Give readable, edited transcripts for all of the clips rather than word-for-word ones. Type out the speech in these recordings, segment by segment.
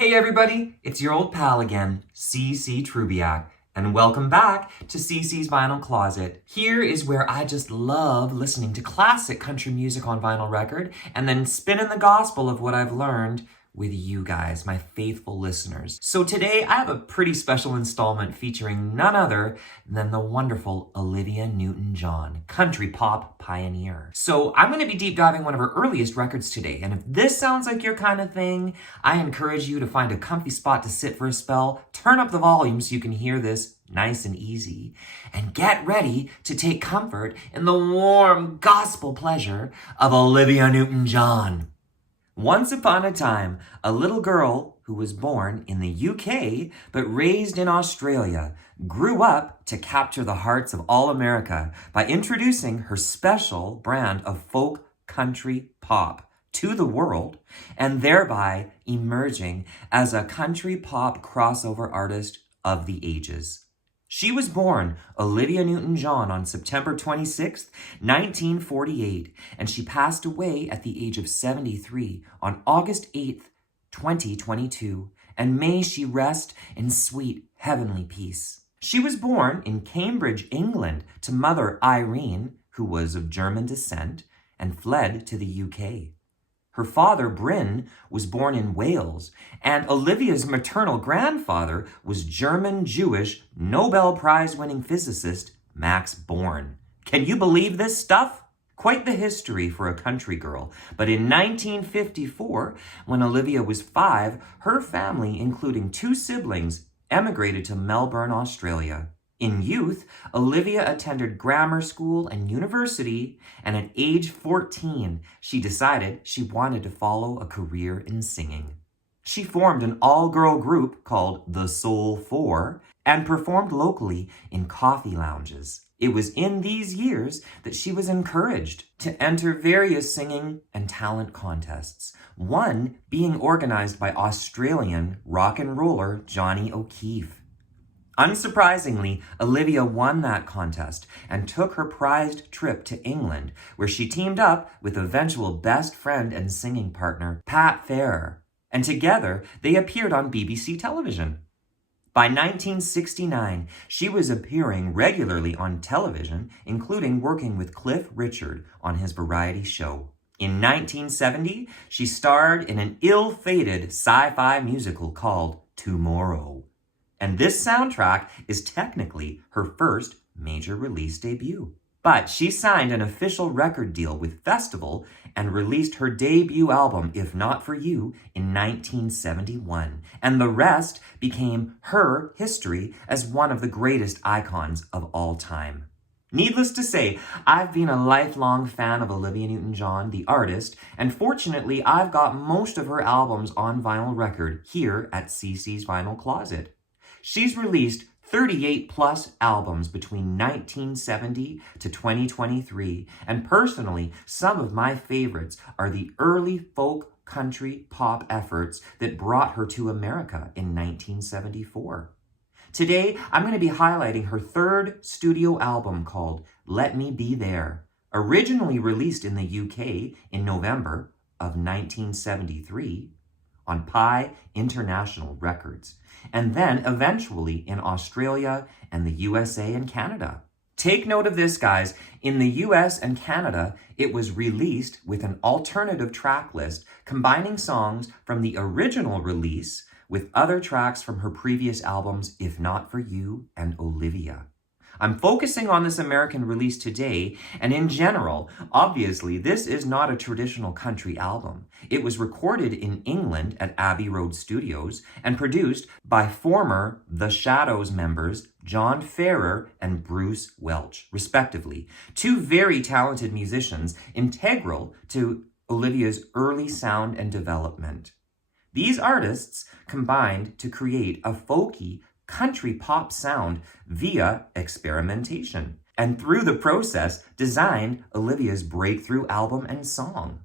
Hey everybody, it's your old pal again, CC Trubiak, and welcome back to CC's Vinyl Closet. Here is where I just love listening to classic country music on vinyl record and then spinning the gospel of what I've learned with you guys, my faithful listeners. So today I have a pretty special installment featuring none other than the wonderful Olivia Newton-John, country pop pioneer. So I'm going to be deep diving one of her earliest records today, and if this sounds like your kind of thing, I encourage you to find a comfy spot to sit for a spell, turn up the volume so you can hear this nice and easy, and get ready to take comfort in the warm gospel pleasure of Olivia Newton-John. Once upon a time, a little girl who was born in the UK but raised in Australia grew up to capture the hearts of all America by introducing her special brand of folk country pop to the world and thereby emerging as a country pop crossover artist of the ages. She was born Olivia Newton-John on September 26, 1948, and she passed away at the age of 73 on August 8, 2022, and may she rest in sweet heavenly peace. She was born in Cambridge, England, to mother Irene, who was of German descent, and fled to the UK. Her father, Bryn, was born in Wales, and Olivia's maternal grandfather was German-Jewish Nobel Prize-winning physicist Max Born. Can you believe this stuff? Quite the history for a country girl. But in 1954, when Olivia was 5, her family, including 2 siblings, emigrated to Melbourne, Australia. In youth, Olivia attended grammar school and university, and at age 14, she decided she wanted to follow a career in singing. She formed an all-girl group called The Soul Four and performed locally in coffee lounges. It was in these years that she was encouraged to enter various singing and talent contests, one being organized by Australian rock and roller Johnny O'Keefe. Unsurprisingly, Olivia won that contest and took her prized trip to England, where she teamed up with eventual best friend and singing partner, Pat Farrar, and together they appeared on BBC television. By 1969, she was appearing regularly on television, including working with Cliff Richard on his variety show. In 1970, she starred in an ill-fated sci-fi musical called Tomorrow. And this soundtrack is technically her first major release debut. But she signed an official record deal with Festival and released her debut album, If Not For You, in 1971. And the rest became her history as one of the greatest icons of all time. Needless to say, I've been a lifelong fan of Olivia Newton-John, the artist, and fortunately I've got most of her albums on vinyl record here at CC's Vinyl Closet. She's released 38 plus albums between 1970 to 2023, and personally, some of my favorites are the early folk country pop efforts that brought her to America in 1974. Today, I'm going to be highlighting her third studio album called Let Me Be There, originally released in the UK in November of 1973 on Pi International Records, and then eventually in Australia and the USA and Canada. Take note of this, guys. In the US and Canada, it was released with an alternative track list combining songs from the original release with other tracks from her previous albums, If Not For You and Olivia. I'm focusing on this American release today, and in general, obviously, this is not a traditional country album. It was recorded in England at Abbey Road Studios and produced by former The Shadows members John Farrar and Bruce Welch, respectively, 2 very talented musicians integral to Olivia's early sound and development. These artists combined to create a folky, country pop sound via experimentation, and through the process designed Olivia's breakthrough album and song,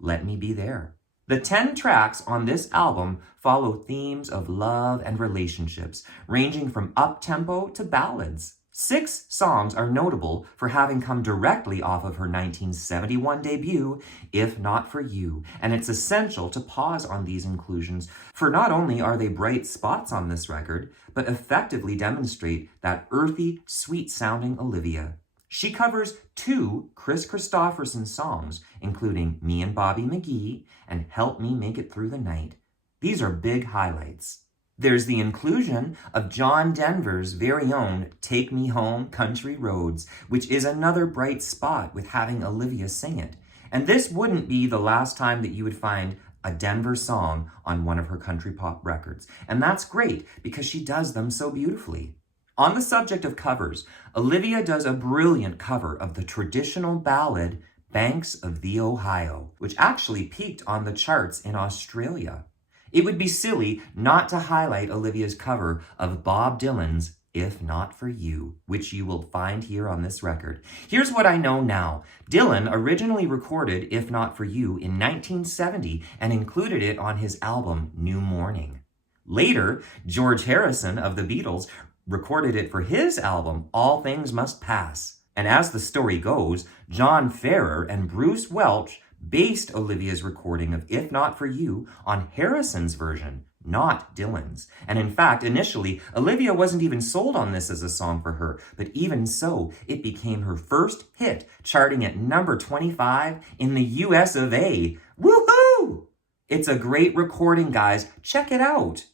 Let Me Be There. The 10 tracks on this album follow themes of love and relationships, ranging from up-tempo to ballads. 6 songs are notable for having come directly off of her 1971 debut, If Not For You, and it's essential to pause on these inclusions, for not only are they bright spots on this record, but effectively demonstrate that earthy, sweet-sounding Olivia. She covers 2 Chris Christopherson songs, including Me and Bobby McGee and Help Me Make It Through the Night. These are big highlights. There's the inclusion of John Denver's very own Take Me Home, Country Roads, which is another bright spot with having Olivia sing it. And this wouldn't be the last time that you would find a Denver song on one of her country pop records. And that's great because she does them so beautifully. On the subject of covers, Olivia does a brilliant cover of the traditional ballad Banks of the Ohio, which actually peaked on the charts in Australia. It would be silly not to highlight Olivia's cover of Bob Dylan's If Not For You, which you will find here on this record. Here's what I know now. Dylan originally recorded If Not For You in 1970 and included it on his album New Morning. Later, George Harrison of the Beatles recorded it for his album All Things Must Pass. And as the story goes, John Farrar and Bruce Welch based Olivia's recording of If Not For You on Harrison's version, not Dylan's. And in fact, initially, Olivia wasn't even sold on this as a song for her, but even so, it became her first hit, charting at number 25 in the US of A. Woohoo! It's a great recording, guys. Check it out.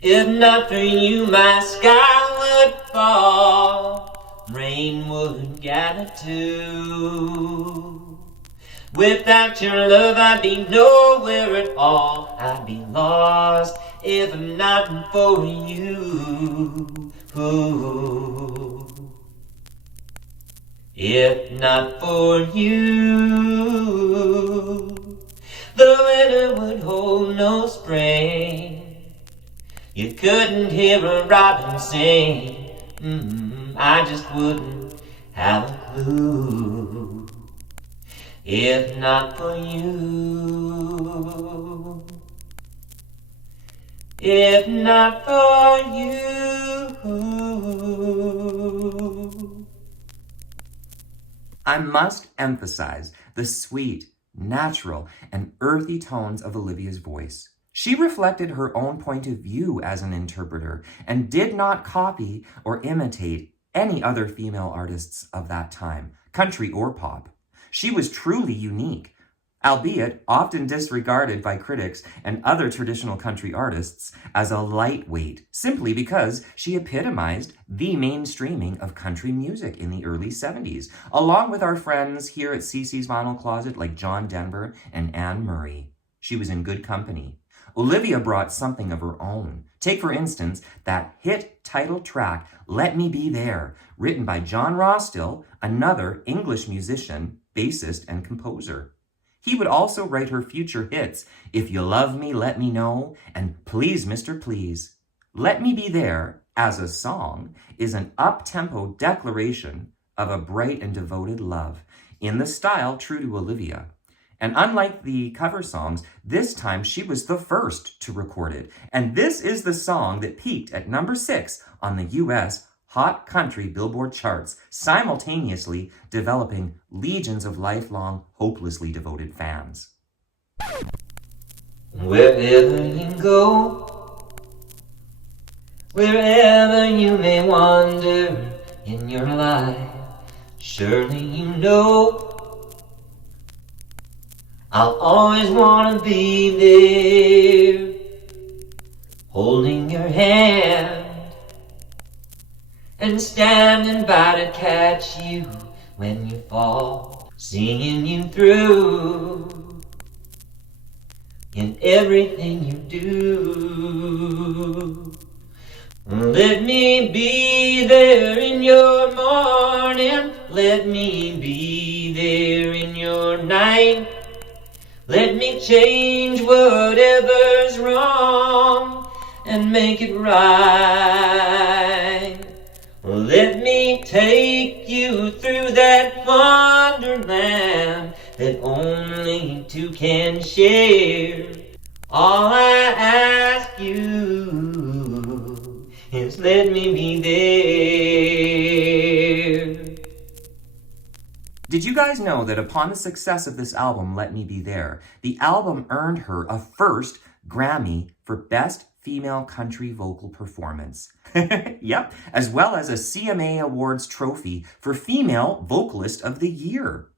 If not for you, my sky would fall, rain would gather too. Without your love, I'd be nowhere at all. I'd be lost if not for you. Ooh. If not for you, the winter would hold no spring. You couldn't hear a robin sing. I just wouldn't have a clue. If not for you, if not for you. I must emphasize the sweet, natural, and earthy tones of Olivia's voice. She reflected her own point of view as an interpreter and did not copy or imitate any other female artists of that time, country or pop. She was truly unique, albeit often disregarded by critics and other traditional country artists as a lightweight, simply because she epitomized the mainstreaming of country music in the early 70s, along with our friends here at CC's Vinyl Closet like John Denver and Anne Murray. She was in good company. Olivia brought something of her own. Take, for instance, that hit title track, Let Me Be There, written by John Rostill, another English musician, bassist, and composer. He would also write her future hits, If You Love Me, Let Me Know, and Please, Mr. Please. Let Me Be There, as a song, is an up-tempo declaration of a bright and devoted love, in the style true to Olivia. And unlike the cover songs, this time she was the first to record it. And this is the song that peaked at number 6 on the US Hot Country Billboard charts, simultaneously developing legions of lifelong, hopelessly devoted fans. Wherever you go, wherever you may wander in your life, surely you know I'll always want to be there, holding your hand and standing by to catch you when you fall, seeing you through in everything you do. Let me be there in your morning, let me be there in your night. Let me change whatever's wrong and make it right. Let me take you through that wonderland that only two can share. All I ask you is let me be there. Did you guys know that upon the success of this album, Let Me Be There, the album earned her a first Grammy for Best Female Country Vocal Performance? Yep, as well as a CMA Awards trophy for Female Vocalist of the Year.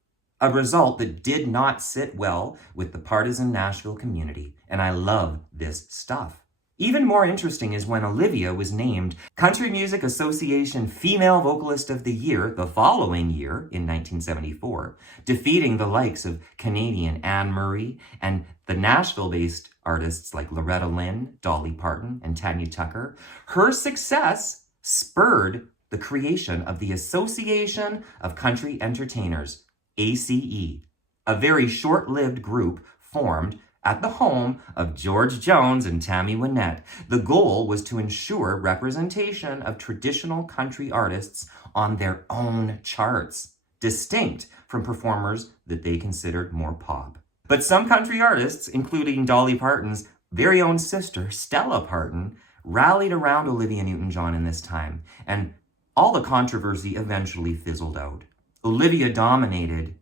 A result that did not sit well with the partisan Nashville community, and I love this stuff. Even more interesting is when Olivia was named Country Music Association Female Vocalist of the Year the following year in 1974, defeating the likes of Canadian Anne Murray and the Nashville-based artists like Loretta Lynn, Dolly Parton, and Tanya Tucker. Her success spurred the creation of the Association of Country Entertainers, ACE, a very short-lived group formed at the home of George Jones and Tammy Wynette. The goal was to ensure representation of traditional country artists on their own charts, distinct from performers that they considered more pop. But some country artists, including Dolly Parton's very own sister, Stella Parton, rallied around Olivia Newton-John in this time, and all the controversy eventually fizzled out. Olivia dominated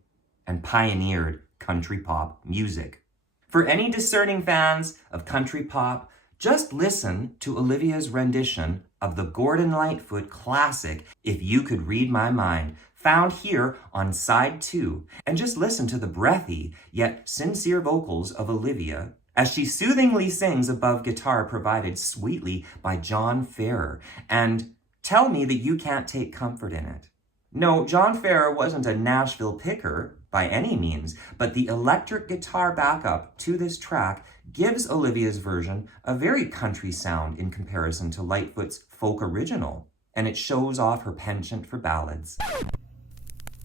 and pioneered country pop music. For any discerning fans of country pop, just listen to Olivia's rendition of the Gordon Lightfoot classic, If You Could Read My Mind, found here on side 2, and just listen to the breathy yet sincere vocals of Olivia as she soothingly sings above guitar provided sweetly by John Farrar, and tell me that you can't take comfort in it. No, John Farrar wasn't a Nashville picker by any means, but the electric guitar backup to this track gives Olivia's version a very country sound in comparison to Lightfoot's folk original, and it shows off her penchant for ballads.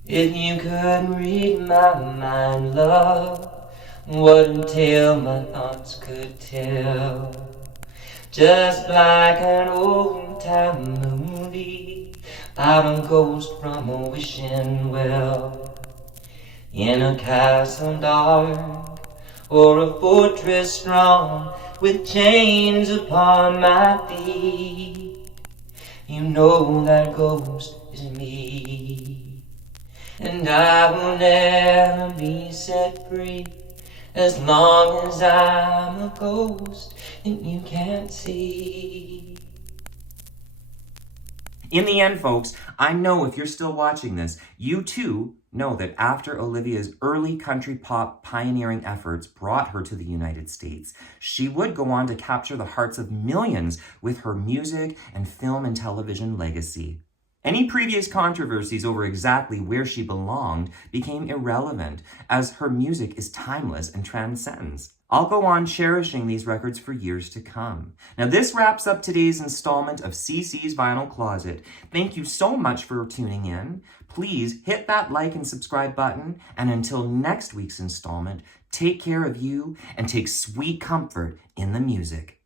If you could read my mind, love, what a tale my thoughts could tell. Just like an old-time movie about a ghost from a wishing well. In a castle dark, or a fortress strong, with chains upon my feet, you know that ghost is me. And I will never be set free, as long as I'm a ghost and you can't see. In the end, folks, I know if you're still watching this, you too know that after Olivia's early country pop pioneering efforts brought her to the United States, she would go on to capture the hearts of millions with her music and film and television legacy. Any previous controversies over exactly where she belonged became irrelevant, as her music is timeless and transcends. I'll go on cherishing these records for years to come. Now, this wraps up today's installment of CC's Vinyl Closet. Thank you so much for tuning in. Please hit that like and subscribe button, and until next week's installment, take care of you and take sweet comfort in the music.